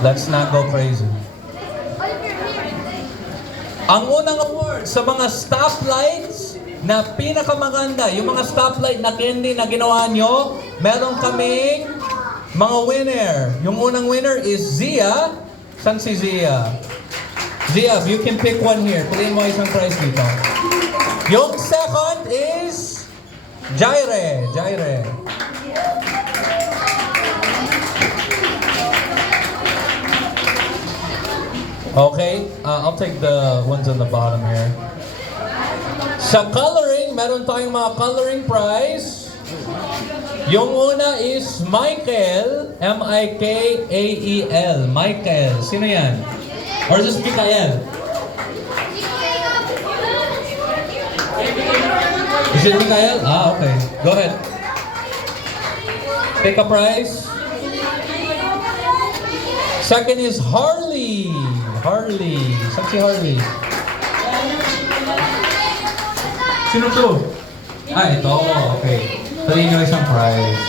Let's not go crazy. Ang unang award sa mga stoplights na pinakamaganda, yung mga stoplight na candy na ginawa nyo, meron kaming mga winner. Yung unang winner is Zia. San si Zia? Zia, you can pick one here. Piliin mo isang prize dito. Yung second is Jaire. Jaire. Okay, I'll take the ones on the bottom here. Sa coloring, meron tayong mga coloring prize. Yung una is Michael, M-I-K-A-E-L. Michael. Sino yan? Or just Mikael? Is it Mikael? Ah, okay. Go ahead. Pick a prize. Second is Harley. Harley. Saan si Harley? Sino to? Ah, ito. Okay. Paliin nyo isang prize.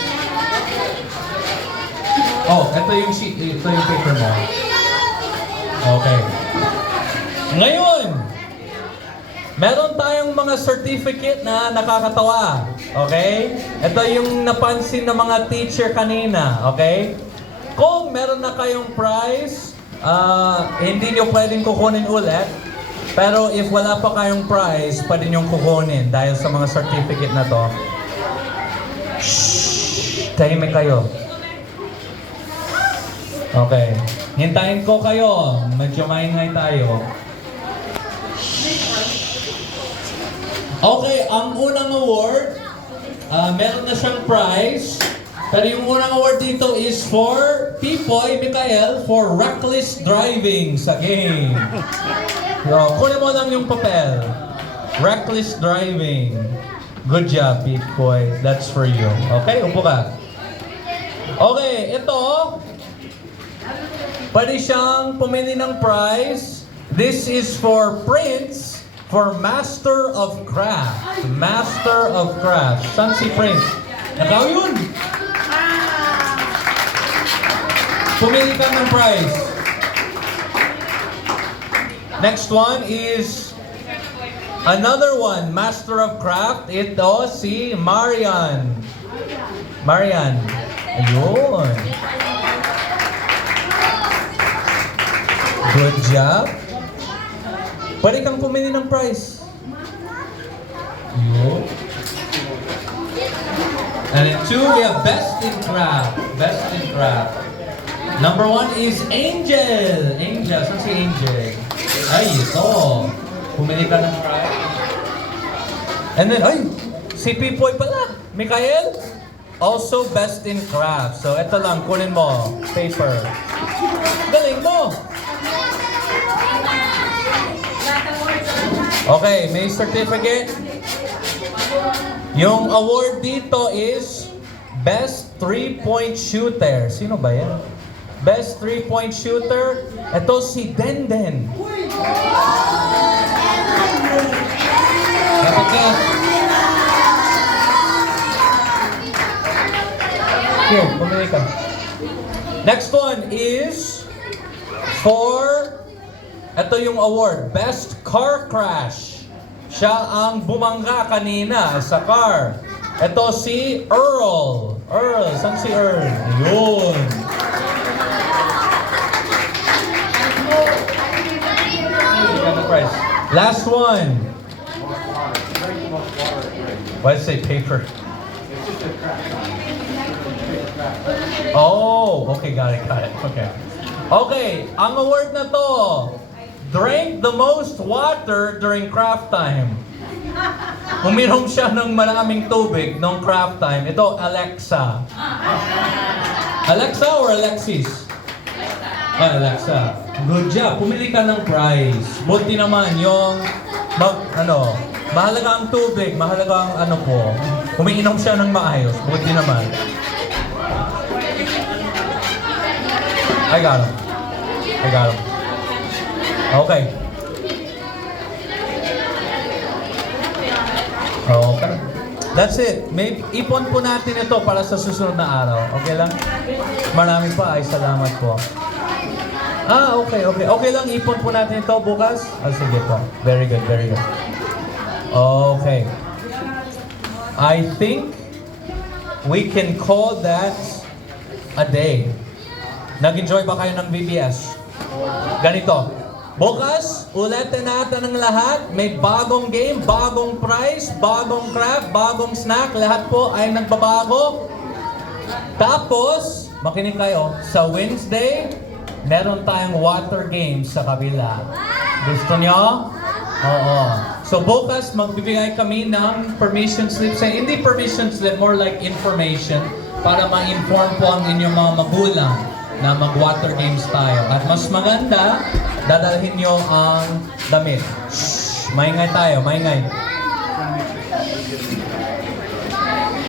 Oh, ito yung sheet. Ito yung paper mo. Okay. Ngayon, meron tayong mga certificate na nakakatawa. Okay? Ito yung napansin ng mga teacher kanina. Okay? Kung meron na kayong prize, hindi nyo pwedeng kukunin ulit. Pero if wala pa kayong prize, pwede nyo kukunin dahil sa mga certificate na to. Shhh! Tahimik kayo. Okay. Hintayin ko kayo. Medyo maingay tayo. Okay, ang unang award, meron na siyang prize. Pero yung unang award dito is for Pipoy Mikael for reckless driving sa game. So, kunin mo lang yung papel. Reckless driving. Good job, Pipoy. That's for you. Okay, upo ka. Okay, ito. Pwede siyang pumili ng prize. This is for Prince for Master of Craft. Master of Craft. Saan si Prince? Ikaw yun! Pumili ka ng prize. Next one is another one, Master of Craft. Ito si Marian. Marian. Ayun. Good job. Pwede kang pumili ng prize. Ayun. And then two, we have Best in Craft. Best in Craft. Number one is Angel. Angel. Saan si Angel? Ay, ito. Pumili ka ng prize. And then, ay, si Pipoy pala. Mikael? Also Best in Craft. So, ito lang. Kunin mo. Paper. Galing mo. Okay, may certificate. Yung award dito is Best 3-point Shooter. Sino ba yan? Best 3-point Shooter. Ito si Denden. Dapat ka. Here, pumili ka. Next one is for, ito yung award, Best Car Crash. Siya ang bumangga kanina sa car. Ito si Earl. Earl, saan si Earl? Ayun. Last one. Why did it say paper? Oh, okay, got it. Okay. Okay, ang award na to, drank the most water during craft time. Uminom siya ng maraming tubig nung craft time. Ito, Alexa. Alexa or Alexis? Ah, Alexa. Good job. Pumili ka ng prize. Buti naman yung mahalaga ang tubig, mahalaga ang po. Umiinom siya ng maayos. Buti naman. I got him. Okay. Okay. That's it. May ipon po natin ito para sa susunod na araw. Okay lang? Marami pa. Ay, salamat po. Okay. Okay lang, ipon po natin ito bukas? Sige po. Very good. Okay. I think we can call that a day. Nag-enjoy ba kayo ng VBS? Ganito. Bukas, ulitin natin ang lahat. May bagong game, bagong prize, bagong craft, bagong snack. Lahat po ay nagbabago. Tapos, makinig kayo, sa Wednesday, meron tayong water games sa kabila. Gusto nyo? Oo. So bukas, magbibigay kami ng permission slip. Hindi permission slip, more like information para ma-inform po ang inyong mga magulang na mag-water games tayo. At mas maganda, dadalhin nyo ang damit. Shhh! Maingay tayo, maingay.